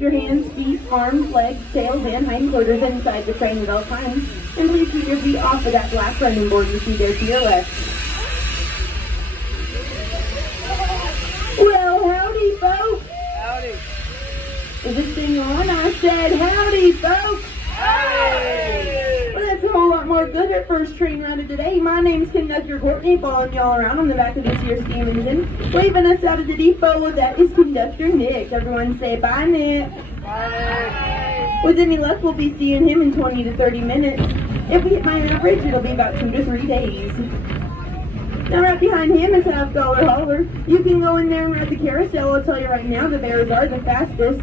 keep your hands, feet, arms, legs, tails, and hindquarters inside the train at all times. And please keep your feet off of that black running board you see there to your left. Well, howdy, folks. Howdy. Is this thing on? I said howdy, folks. Howdy. Well, that's a whole lot more good at first train ride of today. My name's Conductor Courtney, following y'all around on the back of this here steam engine. Waving us out of the depot, well, that is Conductor Nick. Everyone say bye, Nick. Bye. With any luck, we'll be seeing him in 20 to 30 minutes. If we hit my average, it'll be about 2 to 3 days. Now, right behind him is Half Dollar Hauler. You can go in there and ride the carousel. I'll tell you right now, the bears are the fastest.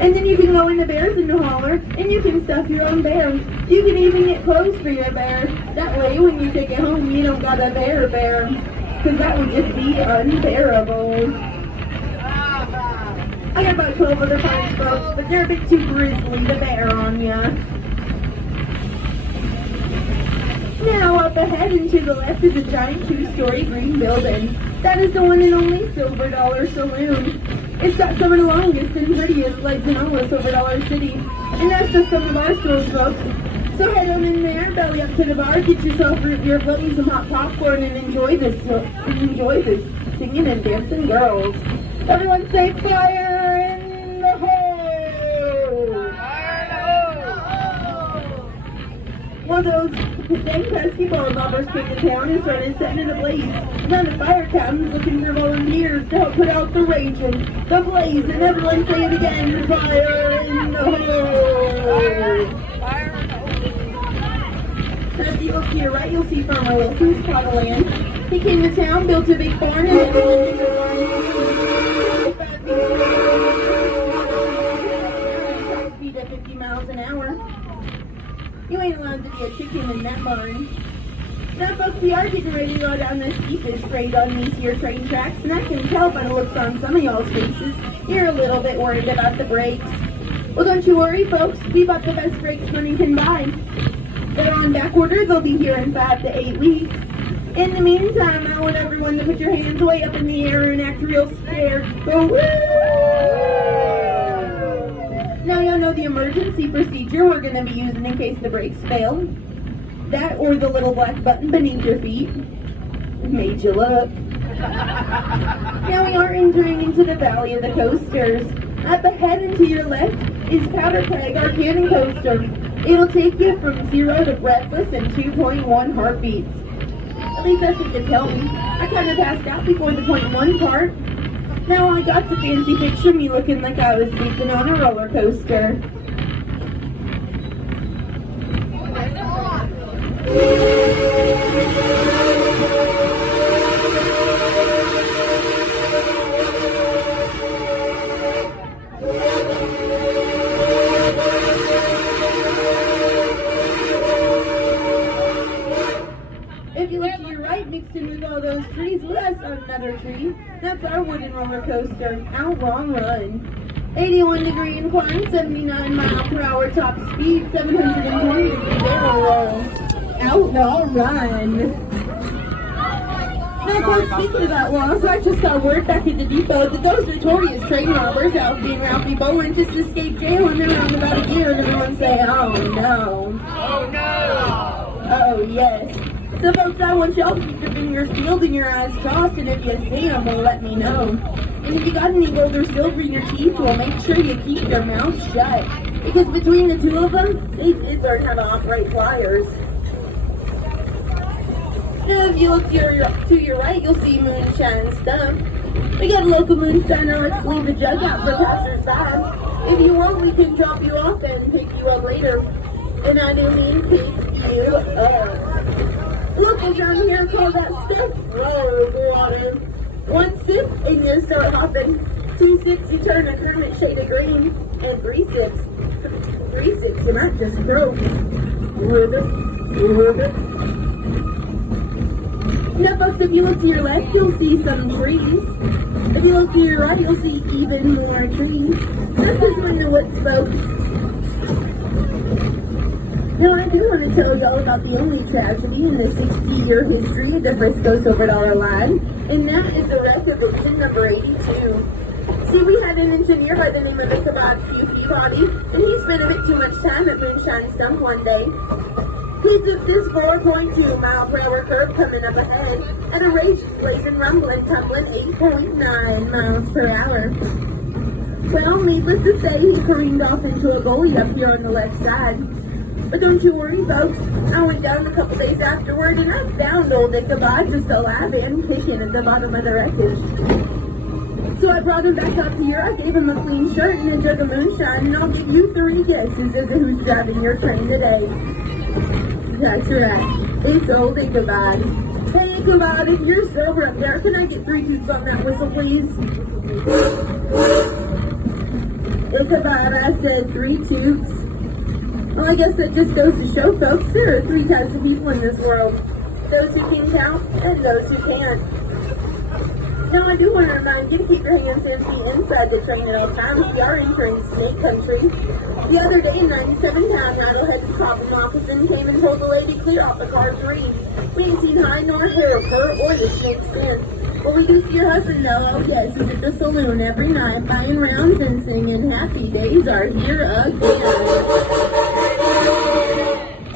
And then you can go in the bears in the hauler, and you can stuff your own bear. You can even get clothes for your bear. That way, when you take it home, you don't got a bear. Because that would just be unbearable. I got about 12 other kinds, folks, but they're a bit too grisly to bear on ya. Now, up ahead and to the left is a giant 2-story green building. That is the one and only Silver Dollar Saloon. It's got some of the longest and prettiest legs in all of Silver Dollar City. And that's just some of our stools, folks. So head on in there, belly up to the bar, get yourself root beer float and some hot popcorn, and enjoy this singing and dancing girls. Everyone say fire in the hole! Well, those dang pesky ball robbers came to town and started setting it ablaze. Now the fire captain's looking for volunteers to help put out the rage and the blaze. And everyone say it again, fire in the hole! Fire in the hole. Now if you look to your right, you'll see Farmer Wilson's plot of land. He came to town, built a big barn, and then lived in the barn. Speed at 50 miles an hour. You ain't allowed to be a chicken in that barn. Now, folks, we are getting ready to go down the steepest grade on these here train tracks, and I can tell by the looks on some of y'all's faces, you're a little bit worried about the brakes. Well, don't you worry, folks. We bought the best brakes money can buy. They're on back order. They'll be here in 5 to 8 weeks. In the meantime, I want everyone to put your hands way up in the air and act real scared. Go, woo! Now y'all know the emergency procedure we're going to be using in case the brakes fail. That or the little black button beneath your feet. Made you look. Now we are entering into the Valley of the Coasters. Up ahead and to your left is Powder Keg, our cannon coaster. It'll take you from 0 to breathless in 2.1 heartbeats. At least that's what they tell me. I kind of passed out before the 0.1 part. Now I got the fancy picture of me looking like I was sleeping on a roller coaster. If you look to your right, mixed in with all those trees, well, that's another tree. That's our wooden roller coaster. Out long run. 81 degree incline, 79 mile per hour top speed, 720 degree barrel roll. Outlaw run. Now, folks, speaking of that laws, I just got word back at the depot that those notorious train robbers, Alfie and Ralphie Bowen, just escaped jail and they're around about a year, and everyone say, oh no. Oh no. Oh yes. So folks, I want y'all to keep your fingers peeled and your eyes crossed, and if you see them, well, let me know. And if you got any gold or silver in your teeth, well, make sure you keep your mouth shut. Because between the two of them, these kids are kind of off-right flyers. Now, if you look to your right, you'll see moonshine stuff. We got a local moonshiner. Let's leave the jug out for passers-by. If you want, we can drop you off and pick you up later. And I do mean pick you up. Locals around here call that stuff road water. 1 sip and you start hopping. 2 sips you turn a kermit shade of green. And 3 sips you might just croak. Now folks, if you look to your left, you'll see some trees. If you look to your right, you'll see even more trees. This is when the woods folks. Now, I do want to tell y'all about the only tragedy in the 60-year history of the Frisco Silver Dollar Line, and that is the wreck of engine number 82. See, we had an engineer by the name of Ichabod Peabody, and he spent a bit too much time at Moonshine Stump one day. He took this 4.2 mile per hour curve coming up ahead at a rage blazing, rumbling, tumbling 8.9 miles per hour. Well, needless to say, he careened off into a gully up here on the left side. But don't you worry, folks. I went down a couple days afterward, and I found old Ichabod just alive and kicking at the bottom of the wreckage. So I brought him back up here, I gave him a clean shirt and a jug of moonshine, and I'll give you 3 guesses as to who's driving your train today. That's right, it's old Ichabod. Hey Ichabod, if you're sober up there, can I get 3 toots on that whistle, please? Ichabod, I said 3 toots. Well, I guess that just goes to show, folks, there are 3 types of people in this world. Those who can count, and those who can't. Now, I do want to remind you to keep your hands and feet inside the train at all times. We are entering snake country. The other day, 97 pound idle-headed problem officer came and told the lady clear off the car 3. We ain't seen hide nor hair of her or the snake since. But we do see your husband, though. Oh, yes, he's at the saloon every night, buying rounds and singing Happy Days Are Here Again.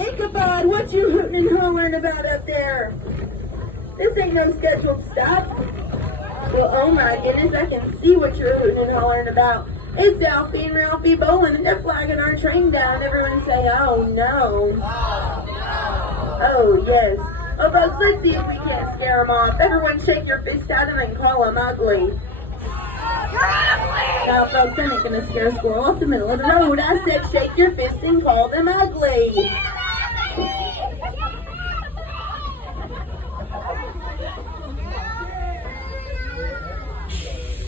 Ichabod, what you hooting and hollering about up there? This ain't no scheduled stop. Well, oh my goodness, I can see what you're hooting and hollering about. It's Alfie and Ralphie Bowen, and they're flagging our train down. Everyone say, oh no. Oh no. Oh yes. Well, folks, let's see if we can't scare them off. Everyone shake your fist at them and call them ugly. You're ugly! Now, folks, I'm not going to scare a squirrel off the middle of the road. I said shake your fist and call them ugly.